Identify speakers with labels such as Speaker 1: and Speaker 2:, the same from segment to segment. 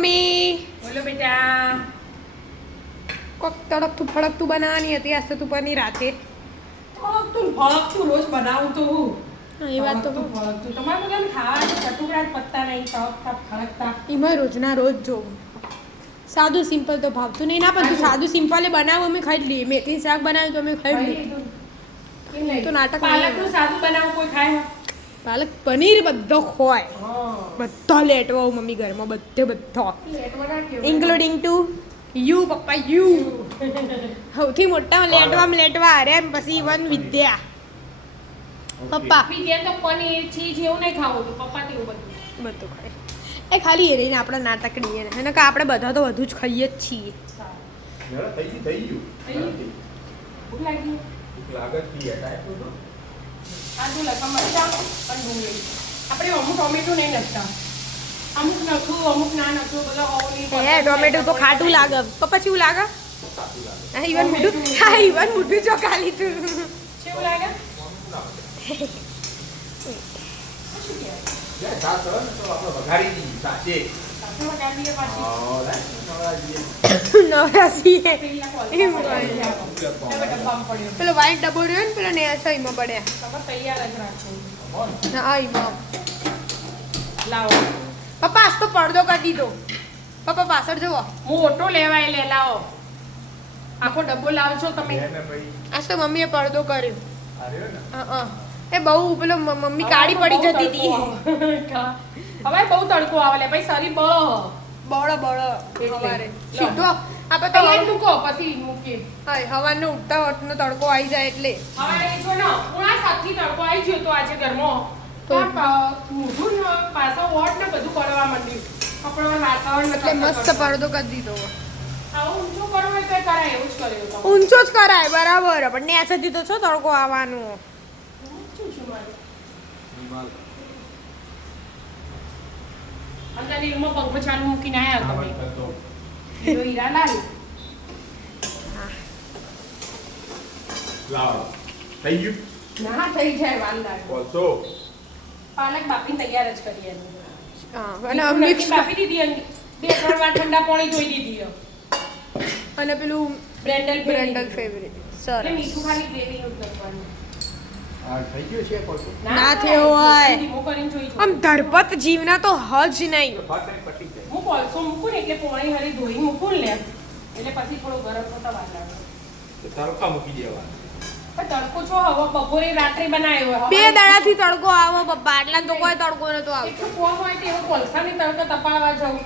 Speaker 1: Mummy.
Speaker 2: બોલો બેટા.
Speaker 1: કોક તડકતું ફડકતું બનાવવાની હતી આજ તું પરની રાતે.
Speaker 2: તડકતું ફળકતું રોજ બનાવું તો હું.
Speaker 1: એ વાત તો
Speaker 2: ફળકતું. તમારે બધાને ખાવાનું ચટુકડા પત્તા નહીં તપ તપ ફળકતા
Speaker 1: એમાં રોજના રોજ જોવું સાદું સિમ્પલ તો ભાવતું નહીં. ના પણ તું સાદું એ બનાવ અમે ખાઈ લઈએ. મેથી શાક બનાવ્યું તો અમે ખાઈ લઈએ? તો નાટક
Speaker 2: પાલકનું સાદું બનાવું કોઈ ખાય?
Speaker 1: પાલક પનીર બધો ખોય બધો લેટવો મમ્મી ઘરમાં બધે બધો. Including to you papa you સૌથી મોટા લેટવા લેટવા અરે એમ પછી વન વિદ્યા. પપ્પા.
Speaker 2: વિદ્યા તો પનીર ચીઝ એવું નહીં ખાવું પપ્પા તેવું બધું.
Speaker 1: બધું ખાય. એ ખાલી એ રહીને આપણે નાટકડી એને એને કે આપણે બધા તો વધુ જ ખાઈએ જ છીએ.
Speaker 3: થઈ ગયું થઈ ગયું.
Speaker 2: ભૂખ લાગી?
Speaker 3: ભૂખ લાગે? જ તી યાર, ટાઈમ તો.
Speaker 2: આદુ લસણ મરચાં અને ડુંગળી આપણે અમુક ટોમેટો નહીં નાખતા અમુક નખું અમુક ના નખું બધા હોવું નહીં
Speaker 1: હે ટોમેટો તો ખાટું લાગે. તો પછી એવું લાગે? હા ઈવન મોઢું હા ઈવન મોઢું જો ખાલી તું.
Speaker 2: કેવું લાગે?
Speaker 3: યાર, સાસ
Speaker 2: પેલા ડબ્બા
Speaker 1: વાઈટ ડબ્બો રહ્યો ને પેલો ને એમાં પડ્યા? હા
Speaker 2: લાવો
Speaker 1: પપ્પા આજ તો પડદો કરી દીધો. પપ્પા પાછળ જુઓ.
Speaker 2: મોટો લેવાય લે લાવો. આખો ડબ્બો લાવશો તમે.
Speaker 1: આજ તો મમ્મીએ પડદો કર્યો.
Speaker 3: આ રહ્યો ને,
Speaker 1: હા હા. એ બહુ પેલો મમ્મી કાળી પડી જતી હતી.
Speaker 2: હવે બહુ તડકો આવે લે ભાઈ શરીર બળો.
Speaker 1: બળો બળો. સવારે સીધો. આપણે
Speaker 2: તો
Speaker 1: તો
Speaker 2: મૂકો પછી મૂકીએ
Speaker 1: હા હવાનો ઉઠતા વખતનો તડકો આવી જાય એટલે.
Speaker 2: હવે એ જો ને ઉણા સાતથી તડકો આવી ગયો તો આજે ઘરમાં. તો પા- ને પાછો વોટ ને બધું કરવા માંડ્યું. કપડાં વાતાવરણ
Speaker 1: એટલે મસ્ત પડદો કરી દીધો.
Speaker 2: આવું ઊંચું તો કરાય એવું જ કર્યું
Speaker 1: ઊંચો જ કરાય બરાબર. પણ નેસેથી તો છો તડકો આવવાનો?
Speaker 2: શું છું મારું. અંદર નીલમાં પંખો ચાલુ મૂકીને આયા તમે હીરો હીરાલાલ
Speaker 3: લાવો. થઈ ગયું?
Speaker 2: ના થઈ જાય વાલદાર
Speaker 3: કોલસો.
Speaker 2: પાલક બાફીને તૈયાર જ કરી એની.
Speaker 1: હા અને મિક્સ
Speaker 2: બાફી દીધી બે ત્રણ વાર ઠંડા પાણી ધોઈ દીધી
Speaker 1: અને પેલું
Speaker 2: બ્રેન્ડલ
Speaker 1: બ્રેન્ડલ
Speaker 2: ફેવરિટ સર મીઠું ખાલી ગ્રેવી યુઝ નાખવાનું.
Speaker 1: ના થયો. હોય. આમ ધરપત જીવના તો હજ નહીં.
Speaker 2: હું કોલસો મૂકું એટલે પોણી હરી ધોઈ મૂકું ને લે. એટલે પછી થોડું ગરમ થતા વાર લાગે.
Speaker 3: તડકા મૂકી દેવાના.
Speaker 2: તડકો છો હવે બપોરે રાત્રે બનાવ્યો
Speaker 1: બે દાડાથી તડકો આવો પપ્પા આટલા તો કોઈ તડકો નતો આવતો.
Speaker 2: કોમ હોય તો એવો કોલસાની તડકો તપાડવા જવું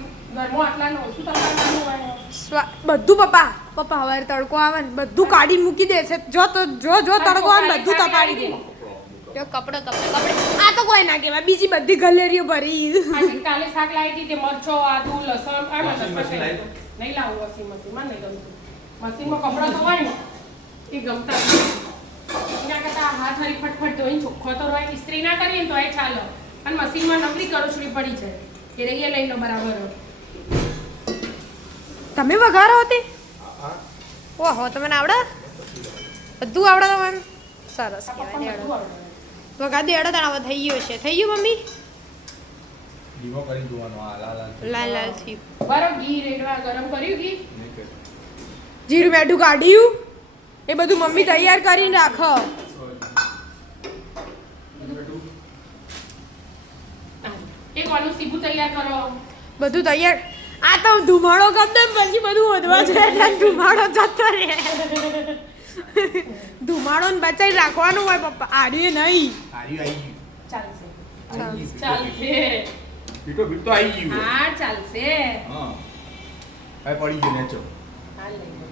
Speaker 1: બધું પપ્પા પપ્પા હવે તડકો આવે ને બધું કાઢી મૂકી દે છે. જો તો જો જો તડકો આવે બધું તપાડી દે. જો કપડો કપડે કપડે. આ તો કોઈ ના કહેવાય. બીજી બધી ગલેરીઓ ભરી.
Speaker 2: કાલે શાક લાવી હતી તે મરચો આદુ લસણ આ
Speaker 3: લાવી?
Speaker 2: નહીં લાવું વોશિંગ મશીનમાં નહીં ગમતું. મશીનમાં તો ધોવાય ને એ ગમતા એના કરતા હાથ હરી ફટફટ ધોઈને ચોખ્ખો તો રહે ઇસ્ત્રી ના કરીએ ને તો એ ચાલો. અને મશીનમાં નકરી કરોછડી પડી જાય કે રહીએ લઈ લો બરાબર.
Speaker 1: તમે વઘારો હતી?
Speaker 3: હા,
Speaker 1: ઓહો તમને આવડે? બધું આવડે તમારું સરસ કહેવાય દેડો. વઘાર દેડો તાણ થઈ ગયો છે. થઈ ગયું મમ્મી?
Speaker 3: દીવો કરી જોવાનો. આ લાલ લાલ
Speaker 1: લાલથી.
Speaker 2: બરો ઘી રેડવા ગરમ કર્યું ઘી?
Speaker 1: જીરું બેઠું કાઢ્યું? એ બધું મમ્મી તૈયાર કરીને રાખો.
Speaker 2: એક ઓલું સીબું તૈયાર કરો.
Speaker 1: બધું તૈયાર આ તો ધુમાડો કરી ને પછી બધું વધવા જાય એટલે ધુમાડો જતો રહે. ધુમાડો ને બચાવી રાખવાનું હોય પપ્પા. આડ્યું નહીં.
Speaker 3: આર્યું આઈ ગયું.
Speaker 2: ચાલશે. ચાલશે.
Speaker 3: બીટો બીટો આઈ ગયું.
Speaker 2: હા ચાલશે.
Speaker 3: હા. હવે પડી ગયું નેચો.
Speaker 2: હા લઈ લો.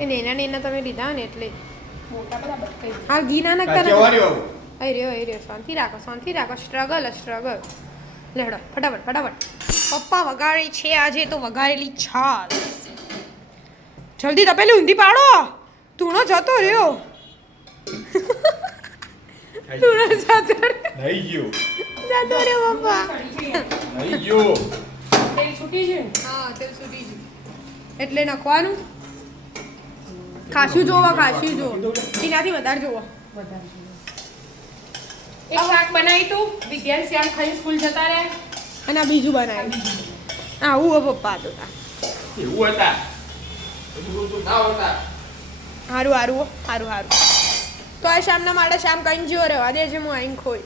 Speaker 1: એ નેના નેના તમે લીધા ને એટલે. હા ઘી ના નાખતા શાંતિ રાખો શાંતિ રાખો. સ્ટ્રગલ સ્ટ્રગલ લેડો ફટાફટ ફટાફટ. પપ્પા વગાડે છે આજે તો વઘારેલી છાસ જલ્દી તપેલી ઊંધી પાડો. તુણો જતો રહ્યો. તુણો જતો
Speaker 3: નહીં ગયો.
Speaker 1: જતો રહ્યો પપ્પા.
Speaker 3: નહીં ગયો.
Speaker 2: તેલ છૂટી છે?
Speaker 1: હા તેલ છૂટી છે. એટલે નાખવાનું? ખાસું જોવા ખાસું જો એનાથી વધારે જોવો.
Speaker 2: વધારે એક શાક બનાવી તું. વિદ્યાર્થી શ્યામ ખાઈ સ્કૂલ જતા રહે.
Speaker 1: અને આ બીજું
Speaker 2: આ
Speaker 1: બનાવ્યું.
Speaker 2: બીજું.
Speaker 1: આવું હો પપ્પા તો. તા
Speaker 3: એવું હતા. બધું બધું ના હતા.
Speaker 1: હારું હારું હો. હારું હારું. તો આ શામના માટે શામ કઈ જ્યો રહેવા દેજે હું આઈને ખોઈ.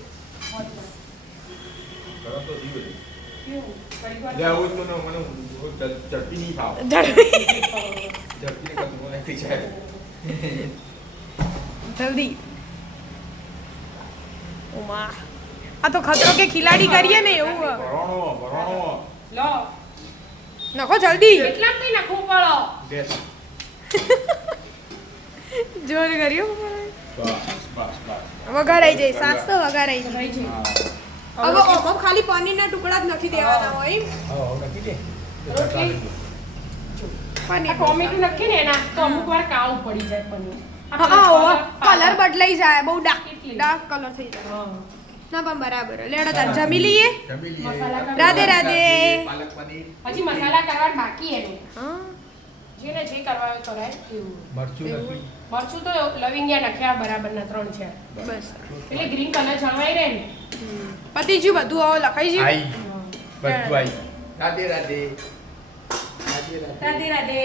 Speaker 3: ગરમ તો થયું હતું.
Speaker 2: કેવું? ઘડીક વાર
Speaker 3: લે આવું જ મને મને ઝડ- ઝડપી નહીં ભાવ
Speaker 1: જલ્દી
Speaker 3: ઝડપી ને કશું મને થઈ જાય.
Speaker 1: જલ્દી. ઉમા. આ તો ખતરો કે ખિલાડી કરીએ ને એવું.
Speaker 3: ભરણો ભરણો
Speaker 2: લો.
Speaker 1: નખો જલ્દી.
Speaker 2: કેટલાક કઈ નખો પડો
Speaker 1: જોર કર્યો. વઘારાઈ જાય સાસ તો વઘારાઈ જાય. હવે ઓમો ખાલી પનીરના ટુકડા જ નથી દેવાના હોય. પનીર
Speaker 2: ટોમેટો ને એના તો અમુક વાર કાળું પડી જાય પનીર.
Speaker 1: કલર બદલાઈ જાય બહુ ડાર્ક ડાર્ક કલર થઈ જાય. ના પણ બરાબર. લેડો તાર. જમી લઈએ. રાધે રાધે.
Speaker 2: પછી મસાલા કરવા બાકી એને.
Speaker 1: હા.
Speaker 2: જેને જે કરવા કરાય એવું.
Speaker 3: મરચું નથી.
Speaker 2: મરચું તો લવિંગિયા નાખ્યા બરાબરના ત્રણ છે.
Speaker 1: બસ.
Speaker 2: એટલે ગ્રીન કલર જળવાઈ રહે ને.
Speaker 1: પતિ ગયું બધું હવે લખાઈ ગયું
Speaker 3: આઈ બધું આઈ. રાધે. રાધે રાધે.
Speaker 2: રાધે રાધે.